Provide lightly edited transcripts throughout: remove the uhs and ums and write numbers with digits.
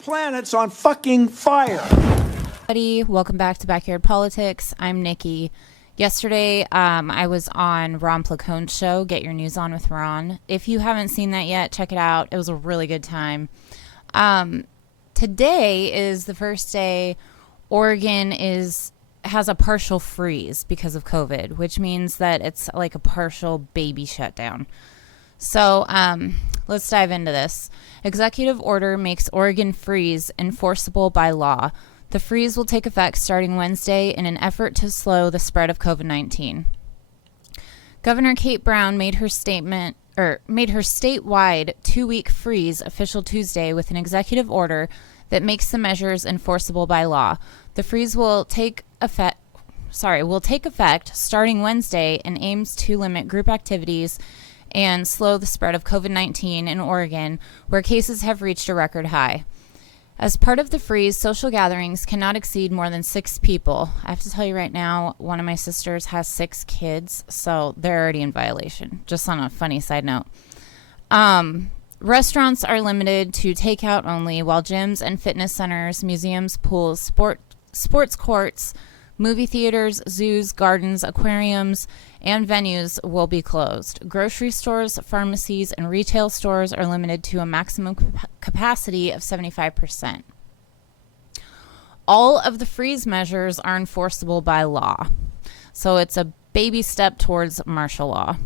planet's on fucking fire. Welcome back to Backyard Politics. I'm Nikki. Yesterday, I was on Ron Placone's show, Get Your News On with Ron. If you haven't seen that yet, check it out. It was a really good time. Today is the first day Oregon has a partial freeze because of COVID, which means that it's like a partial baby shutdown. So let's dive into this. Executive order makes Oregon freeze enforceable by law. The freeze will take effect starting Wednesday in an effort to slow the spread of COVID-19. Governor Kate Brown made her statewide 2-week freeze official Tuesday with an executive order that makes the measures enforceable by law. The freeze will take effect starting Wednesday and aims to limit group activities and slow the spread of COVID-19 in Oregon, where cases have reached a record high. As part of the freeze, social gatherings cannot exceed more than 6 people. I have to tell you right now, one of my sisters has 6 kids, so they're already in violation, just on a funny side note. Restaurants are limited to takeout only, while gyms and fitness centers, museums, pools, sports courts, movie theaters, zoos, gardens, aquariums, and venues will be closed. Grocery stores, pharmacies, and retail stores are limited to a maximum capacity of 75%. All of the freeze measures are enforceable by law. So it's a baby step towards martial law.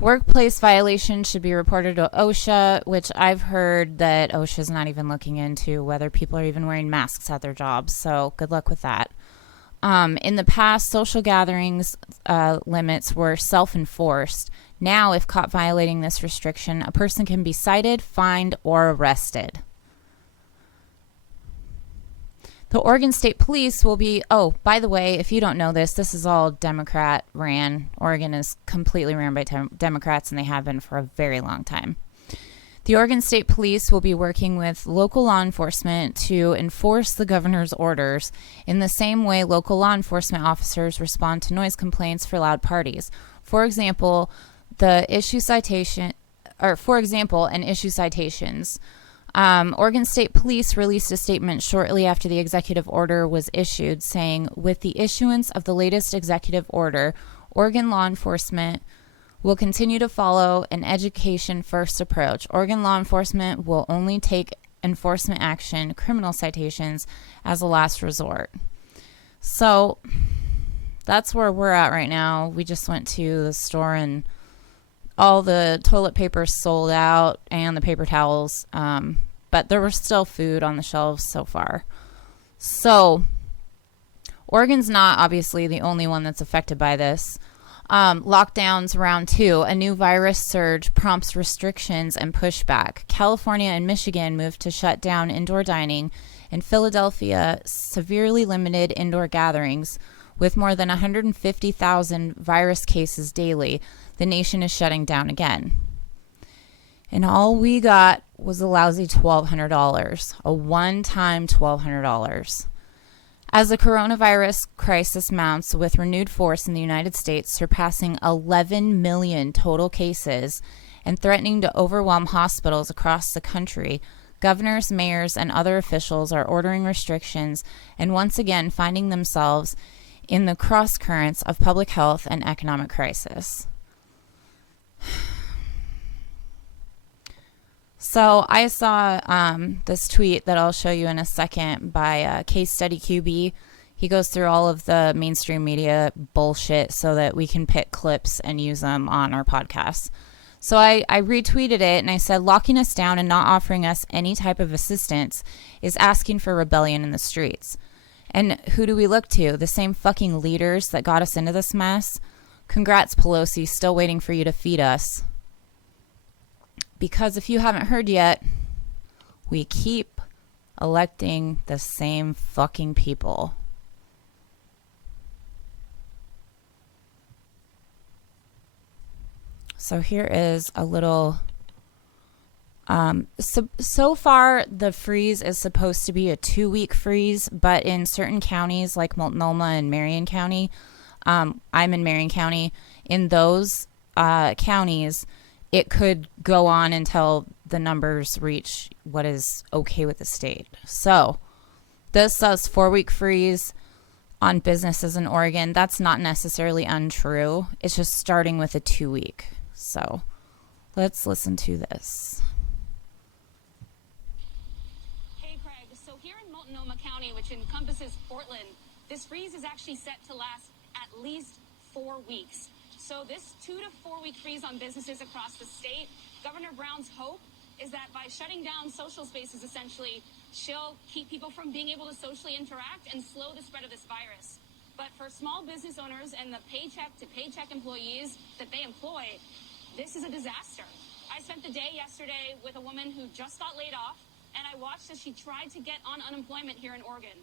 Workplace violations should be reported to OSHA, which I've heard that OSHA is not even looking into whether people are even wearing masks at their jobs. So good luck with that. In the past, social gatherings limits were self-enforced. Now, if caught violating this restriction, a person can be cited, fined, or arrested. The Oregon State Police will be, by the way, if you don't know this, this is all Democrat ran. Oregon is completely ran by Democrats, and they have been for a very long time. The Oregon State Police will be working with local law enforcement to enforce the governor's orders in the same way local law enforcement officers respond to noise complaints for loud parties. For example, and issue citations. Oregon State Police released a statement shortly after the executive order was issued, saying, with the issuance of the latest executive order, Oregon law enforcement will continue to follow an education-first approach. Oregon law enforcement will only take enforcement action, criminal citations, as a last resort. So that's where we're at right now. We just went to the store and all the toilet paper sold out and the paper towels, but there was still food on the shelves so far. So Oregon's not obviously the only one that's affected by this. Lockdowns round 2, a new virus surge prompts restrictions and pushback. California and Michigan moved to shut down indoor dining, and Philadelphia severely limited indoor gatherings. With more than 150,000 virus cases daily, the nation is shutting down again. And all we got was a lousy $1,200, a one-time $1,200. As the coronavirus crisis mounts with renewed force in the United States, surpassing 11 million total cases and threatening to overwhelm hospitals across the country, governors, mayors, and other officials are ordering restrictions and once again finding themselves in the cross currents of public health and economic crisis. So I saw this tweet that I'll show you in a second by Case Study QB. He goes through all of the mainstream media bullshit so that we can pick clips and use them on our podcast. So I retweeted it and I said, locking us down and not offering us any type of assistance is asking for rebellion in the streets. And who do we look to? The same fucking leaders that got us into this mess? Congrats, Pelosi, still waiting for you to feed us. Because if you haven't heard yet, we keep electing the same fucking people. So here is a little... So far, the freeze is supposed to be a 2-week freeze, but in certain counties like Multnomah and Marion County, I'm in Marion County, in those counties, it could go on until the numbers reach what is okay with the state. So this says 4-week freeze on businesses in Oregon. That's not necessarily untrue. It's just starting with a 2-week. So let's listen to this. Hey, Craig. So here in Multnomah County, which encompasses Portland, this freeze is actually set to last at least 4 weeks. So this 2 to 4 week freeze on businesses across the state, Governor Brown's hope is that by shutting down social spaces, essentially, she'll keep people from being able to socially interact and slow the spread of this virus. But for small business owners and the paycheck-to-paycheck employees that they employ, this is a disaster. I spent the day yesterday with a woman who just got laid off, and I watched as she tried to get on unemployment here in Oregon.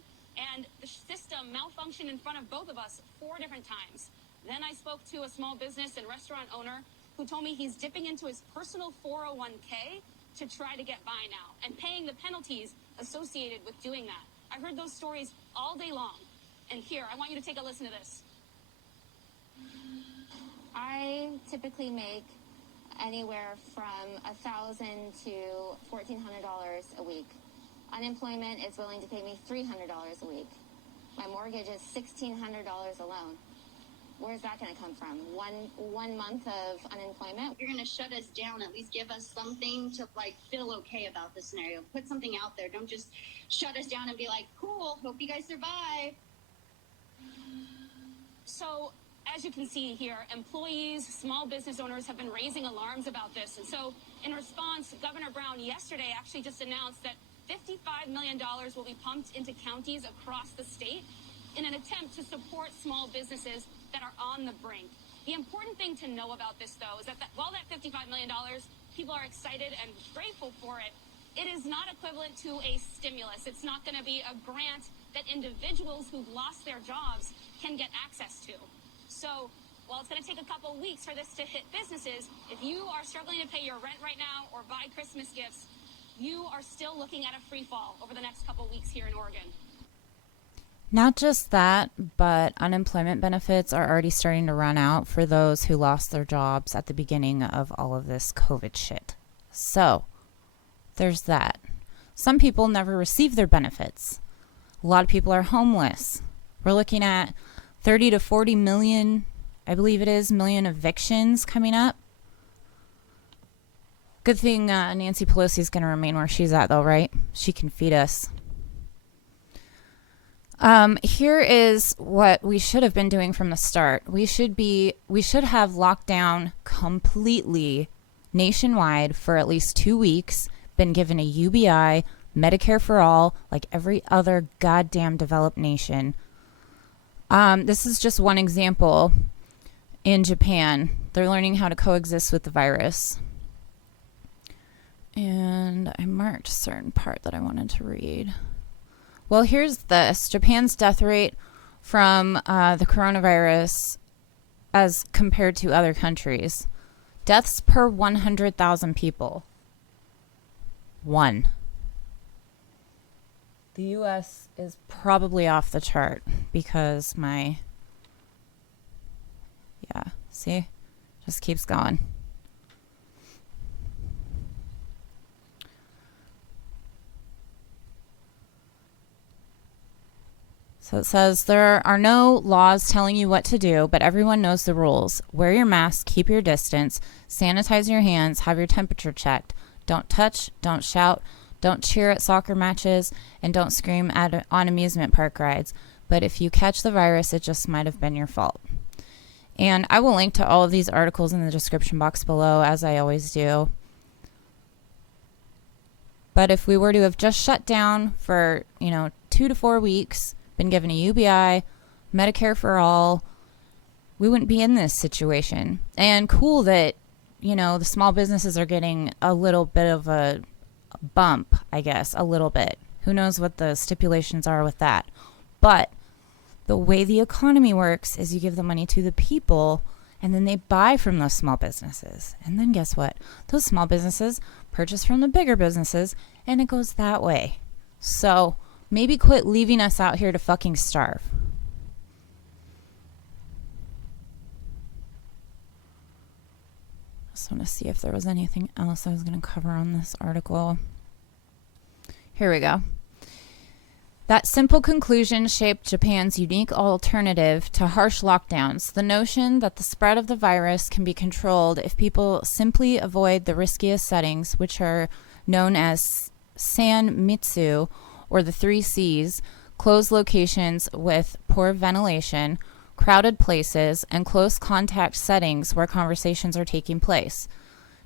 And the system malfunctioned in front of both of us 4 different times. Then I spoke to a small business and restaurant owner who told me he's dipping into his personal 401k to try to get by now and paying the penalties associated with doing that. I've heard those stories all day long. And here, I want you to take a listen to this. I typically make anywhere from $1,000 to $1,400 a week. Unemployment is willing to pay me $300 a week. My mortgage is $1,600 alone. Where's that going to come from? One month of unemployment? If you're going to shut us down, at least give us something to feel okay about the scenario. Put something out there. Don't just shut us down and be like, cool, hope you guys survive. So as you can see here, employees, small business owners have been raising alarms about this. And so in response, Governor Brown yesterday actually just announced that $55 million will be pumped into counties across the state in an attempt to support small businesses that are on the brink. The important thing to know about this, though, is that while that $55 million, people are excited and grateful for it, it is not equivalent to a stimulus. It's not going to be a grant that individuals who've lost their jobs can get access to. So while it's going to take a couple weeks for this to hit businesses, if you are struggling to pay your rent right now or buy Christmas gifts, you are still looking at a free fall over the next couple weeks here in Oregon. Not just that, but unemployment benefits are already starting to run out for those who lost their jobs at the beginning of all of this COVID shit. So, there's that. Some people never receive their benefits. A lot of people are homeless. We're looking at 30 to 40 million, I believe it is, million evictions coming up. Good thing Nancy Pelosi is going to remain where she's at, though, right? She can feed us. Here is what we should have been doing from the start. We should have locked down completely nationwide for at least 2 weeks, been given a UBI, Medicare for all, like every other goddamn developed nation. This is just one example. In Japan, they're learning how to coexist with the virus. And I marked a certain part that I wanted to read. Well, here's this. Japan's death rate from the coronavirus as compared to other countries. Deaths per 100,000 people. 1. The U.S. is probably off the chart because see? Just keeps going. So it says, there are no laws telling you what to do, but everyone knows the rules. Wear your mask, keep your distance, sanitize your hands, have your temperature checked. Don't touch, don't shout, don't cheer at soccer matches, and don't scream on amusement park rides. But if you catch the virus, it just might have been your fault. And I will link to all of these articles in the description box below, as I always do. But if we were to have just shut down for, 2 to 4 weeks, been given a UBI, Medicare for all, we wouldn't be in this situation. And cool that, the small businesses are getting a little bit of a bump, I guess, a little bit. Who knows what the stipulations are with that. But the way the economy works is you give the money to the people and then they buy from those small businesses. And then guess what? Those small businesses purchase from the bigger businesses and it goes that way. So maybe quit leaving us out here to fucking starve. Just want to see if there was anything else I was going to cover on this article. Here we go. That simple conclusion shaped Japan's unique alternative to harsh lockdowns, the notion that the spread of the virus can be controlled if people simply avoid the riskiest settings, which are known as Sanmitsu, or the 3 C's, closed locations with poor ventilation, crowded places, and close contact settings where conversations are taking place.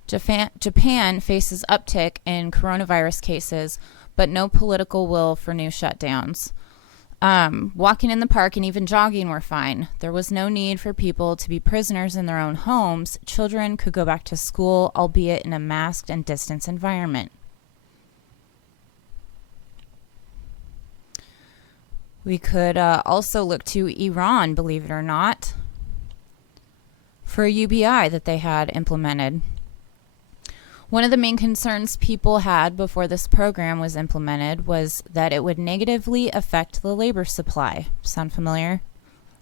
Japan faces uptick in coronavirus cases, but no political will for new shutdowns. Walking in the park and even jogging were fine. There was no need for people to be prisoners in their own homes. Children could go back to school, albeit in a masked and distanced environment. We could also look to Iran, believe it or not, for a UBI that they had implemented. One of the main concerns people had before this program was implemented was that it would negatively affect the labor supply. Sound familiar?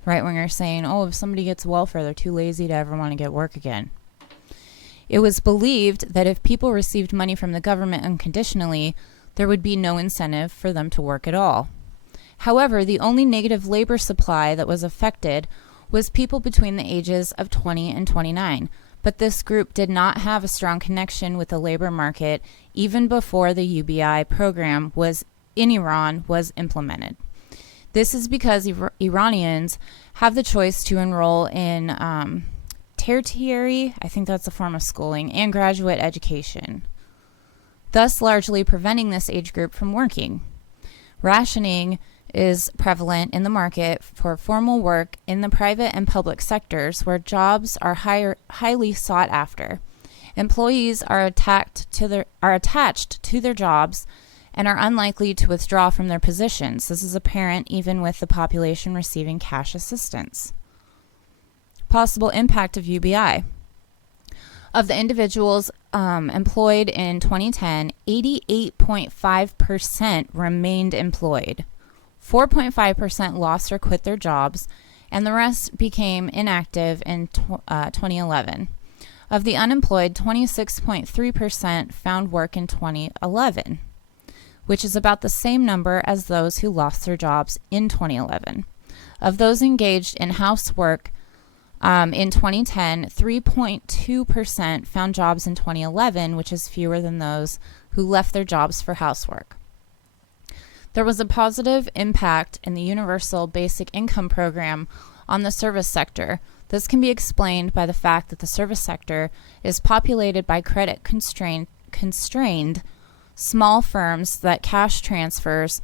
Right when you're saying, oh, if somebody gets welfare, they're too lazy to ever want to get work again. It was believed that if people received money from the government unconditionally, there would be no incentive for them to work at all. However, the only negative labor supply that was affected was people between the ages of 20 and 29. But this group did not have a strong connection with the labor market even before the UBI program in Iran was implemented. This is because Iranians have the choice to enroll in tertiary, I think that's a form of schooling, and graduate education, thus largely preventing this age group from working. Rationing is prevalent in the market for formal work in the private and public sectors where jobs are highly sought after. Employees are attached to their jobs and are unlikely to withdraw from their positions. This is apparent even with the population receiving cash assistance. Possible impact of UBI. Of the individuals employed in 2010, 88.5% remained employed. 4.5% lost or quit their jobs, and the rest became inactive in 2011. Of the unemployed, 26.3% found work in 2011, which is about the same number as those who lost their jobs in 2011. Of those engaged in housework in 2010, 3.2% found jobs in 2011, which is fewer than those who left their jobs for housework. There was a positive impact in the Universal Basic Income Program on the service sector. This can be explained by the fact that the service sector is populated by credit-constrained small firms that cash transfers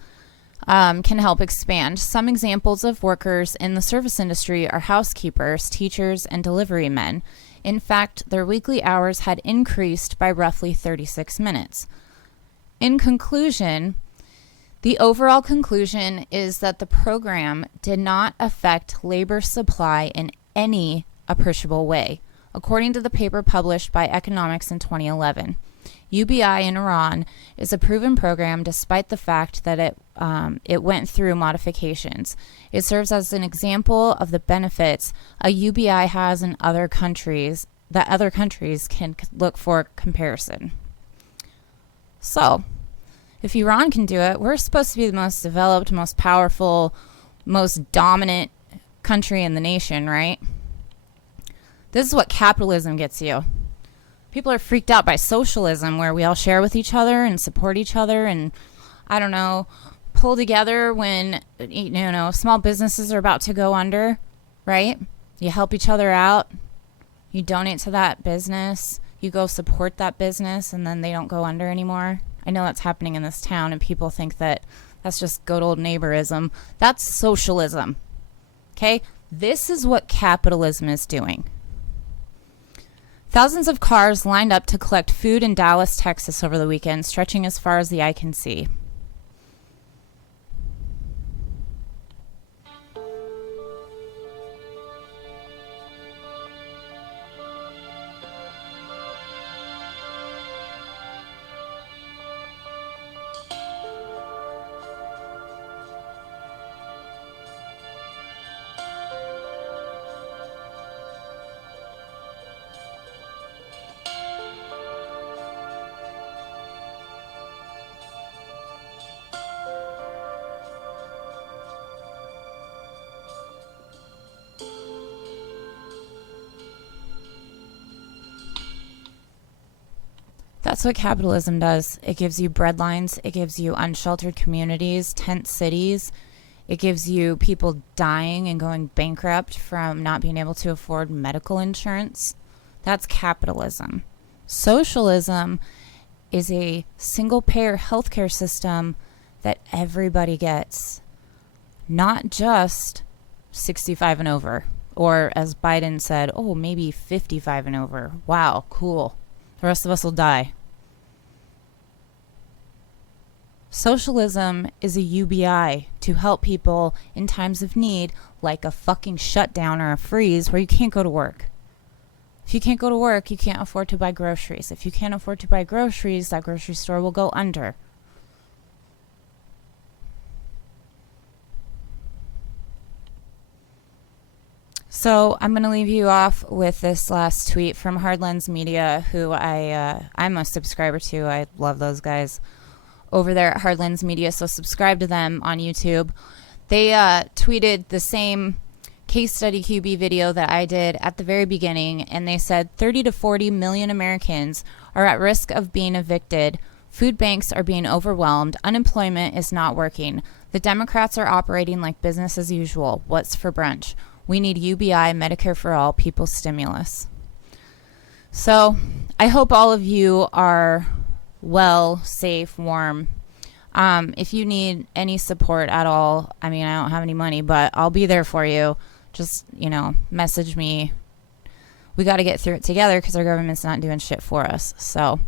can help expand. Some examples of workers in the service industry are housekeepers, teachers, and delivery men. In fact, their weekly hours had increased by roughly 36 minutes. In conclusion, the overall conclusion is that the program did not affect labor supply in any appreciable way, according to the paper published by Economics in 2011. UBI in Iran is a proven program despite the fact that it went through modifications. It serves as an example of the benefits a UBI has in other countries that other countries can look for comparison. So, if Iran can do it, we're supposed to be the most developed, most powerful, most dominant country in the nation, right? This is what capitalism gets you. People are freaked out by socialism, where we all share with each other and support each other and, I don't know, pull together when, small businesses are about to go under, right? You help each other out. You donate to that business. You go support that business, and then they don't go under anymore. I know that's happening in this town, and people think that that's just good old neighborism. That's socialism. Okay? This is what capitalism is doing. Thousands of cars lined up to collect food in Dallas, Texas over the weekend, stretching as far as the eye can see. That's what capitalism does. It gives you breadlines. It gives you unsheltered communities, tent cities. It gives you people dying and going bankrupt from not being able to afford medical insurance. That's capitalism. Socialism is a single-payer healthcare system that everybody gets, not just 65 and over, or as Biden said, oh, maybe 55 and over. Wow, cool. The rest of us will die. Socialism is a UBI to help people in times of need, like a fucking shutdown or a freeze where you can't go to work. If you can't go to work, you can't afford to buy groceries. If you can't afford to buy groceries, that grocery store will go under. So I'm going to leave you off with this last tweet from Hardlens Media, who I'm a subscriber to. I love those guys over there at Hardlens Media, so subscribe to them on YouTube. They tweeted the same case study QB video that I did at the very beginning, and they said 30 to 40 million Americans are at risk of being evicted. Food banks are being overwhelmed. Unemployment is not working. The Democrats are operating like business as usual. What's for brunch? We need UBI, Medicare for all, people's stimulus. So I hope all of you are well, safe, warm. If you need any support at all, I mean, I don't have any money, but I'll be there for you. Just, message me. We got to get through it together because our government's not doing shit for us. So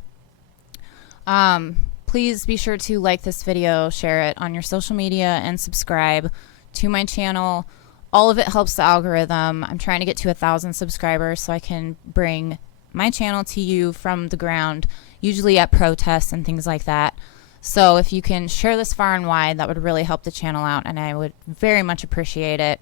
please be sure to like this video, share it on your social media, and subscribe to my channel. All of it helps the algorithm. I'm trying to get to 1,000 subscribers so I can bring my channel to you from the ground, usually at protests and things like that. So if you can share this far and wide, that would really help the channel out, and I would very much appreciate it.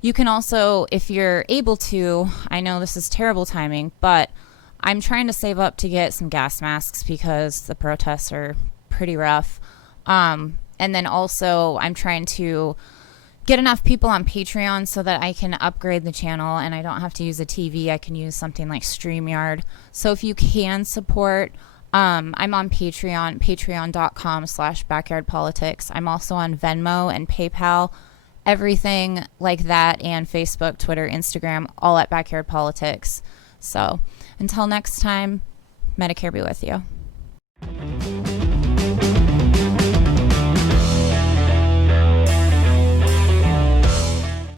You can also, if you're able to, I know this is terrible timing, but I'm trying to save up to get some gas masks because the protests are pretty rough. And then also I'm trying to get enough people on Patreon so that I can upgrade the channel and I don't have to use a TV. I can use something like StreamYard. So if you can support, I'm on Patreon, patreon.com/backyardpolitics. I'm also on Venmo and PayPal, everything like that, and Facebook, Twitter, Instagram, all at Backyard Politics. So until next time, Medicare be with you.